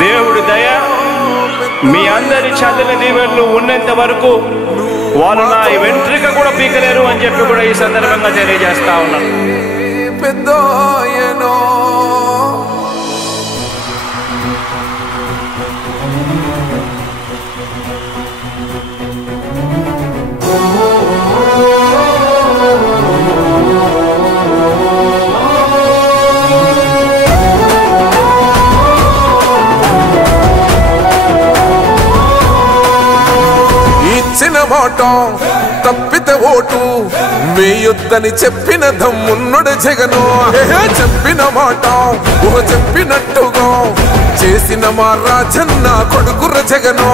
దేవుడి దయ మీ అందరి చల్లని దీవెనలు ఉన్నంత వరకు వాళ్ళు నా వెంట్రిక కూడా పీకలేరు అని చెప్పి కూడా ఈ సందర్భంగా తెలియజేస్తా ఉన్నాను. మాట తప్పితే ఓటు వేయొద్దని చెప్పిన దమ్మున్నడు జగను. చెప్పిన మాట చెప్పినట్టుగా చేసిన మా రాజన్న కొడుకుర జగను.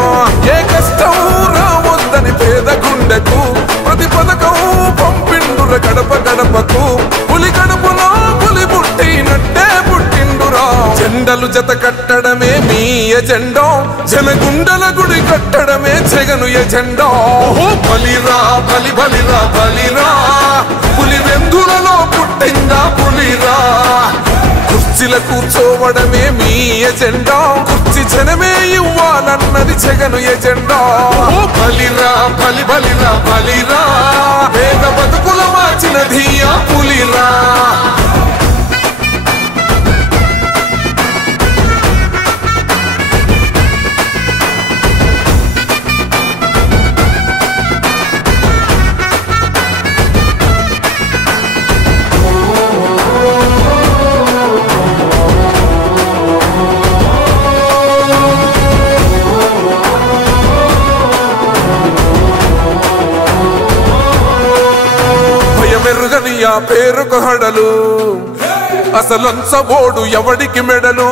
ఏ కష్టం రావద్దని పేద గుండెకు ప్రతి పథకం పంపిండుర గడప గడపకు. పులి గడపలో పులి పుట్టినట్టే పుట్టిండురా. జెండలు జత కట్టడమే మీ ఎజెండా, జనగుండల గుడి కట్టడమే జగను ఎజెండా. బలిరా బలి బలిరా బలిరా, పులి వెందులలో పుట్టిందా పులిరా. కుర్చీల కూర్చోవడమే మీ ఎజెండా, కుర్చీ జనమే ఇవ్వాలన్నది జగను ఎజెండా. బలిరా బలి బలిరా బలిరా, పేద బతుకుల మార్చినది ఆ పులిరా. మెరుగని ఆ పేరుకు హడలు, అసలంచబోడు ఎవడికి మెడలు.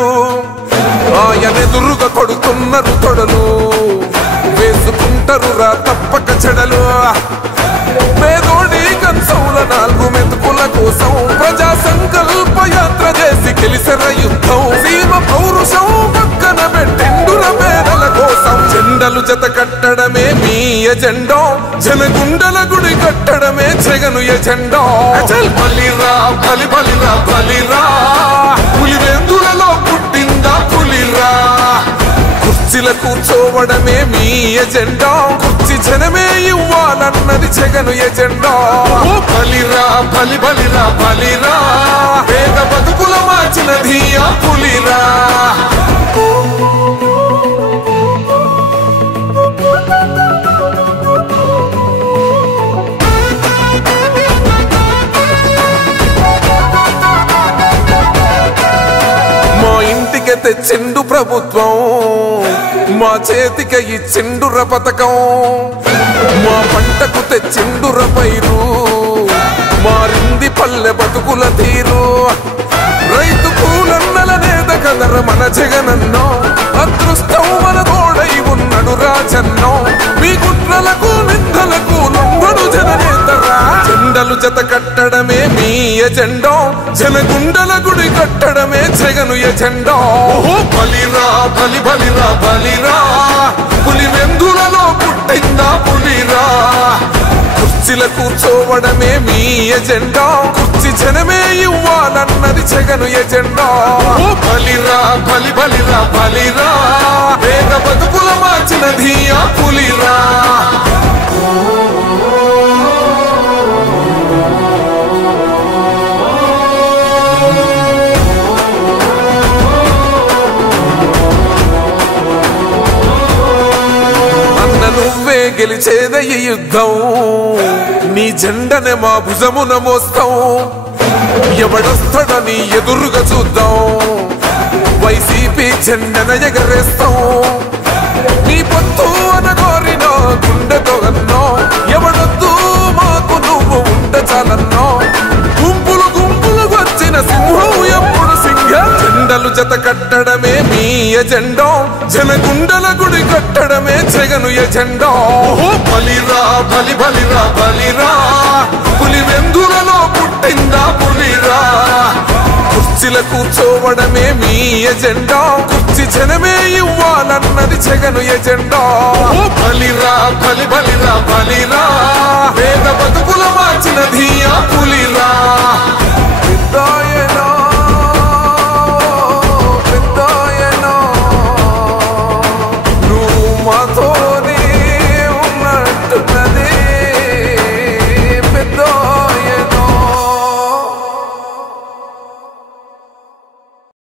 ఆయనెదురుగా కొడుతున్నారు తొడలు, వేసుకుంటారు రా తప్పక చెడలు. పేదోడి కంచౌల 4 మెతుకుల కోసం ప్రజా సంకల్ప యాత్ర చేసి గెలిసెర యుద్ధం. సీమ పౌరుషం పక్కన పెట్టిండుర పేదల కోసం. జెండలు జత కట్టడమే మీ ఎజెండా, జనగుండల గుడి కట్టడమే జగను ఎజెండా. బలిరా బలి బలిరా బలిరా, పులి వెందులలో పుట్టిందా పులిరా. కుర్చీల కూర్చోవడమే మీ ఎజెండా, కుర్చీ జనమే ఇవ్వాలన్నది జగను ఎజెండా. బలిరా బలి బలిరా బలిరా, పేద బతుకుల మార్చినది ఆ పులిరా. తెచ్చిండు ప్రభుత్వం, మా చేతికి ఇచ్చిండుర పథకం. మా పంటకు తెచ్చిండుర పైరు, మారింది పల్లె బతుకుల తీరు. రైతు కూలన్నల నేత కదర మన జగనన్నో, అదృష్టం మన తోడై ఉన్నడు రాజన్నో. మీ కుట్రలకు నిందలకు లొంగడు జననేతరా. జెండలు జత కట్టడమే మీ ఎజెండా, జనగుండల గుడి కట్టడమే జగను ఎజెండా. బలిరా బలి బలిరా బలిరా, పులి వెందులలో పుట్టిందా పులిరా. కుర్చీల కూర్చోవడమే మీ ఎజెండా, కుర్చీ జనమే ఇవ్వాలన్నది జగను ఎజెండా. బలిరా బలి బలిరా బలిరా, పేద బతుకుల మార్చినది ఆ పులిరా. నువ్వే గెలిచేద ఈ యుద్ధం, నీ జెండనే మా భుజమున మోస్తాం. ఎవడొస్తాడని ఎదురుగా చూద్దాం, వైసీపీ జెండన ఎగరేస్తాం. నీ పొత్తు అనగోరినో గుండెతో అన్నో, ఎవడొద్దు మాకు నువ్వు ఉండ చాలన్నో. గుంపులు గుంపులు వచ్చిన సింహం ఎప్పుడు సింహం. జెండలు జత కట్టడమే మీ ఎజెండా, జనగుండల గుడి కట్టడమే జగను ఎజెండా. బలిరా బలి బలిరా బలిరా, పులి వెందులలో పుట్టిందా పులిరా. కుర్చీల కూర్చోవడమే మీ ఎజెండా, కుర్చీ జనమే ఇవ్వాలన్నది జగను ఎజెండా. బలిరా బలి బలిరా బలిరా, పేద బతుకుల మార్చినది ఆ పులిరా.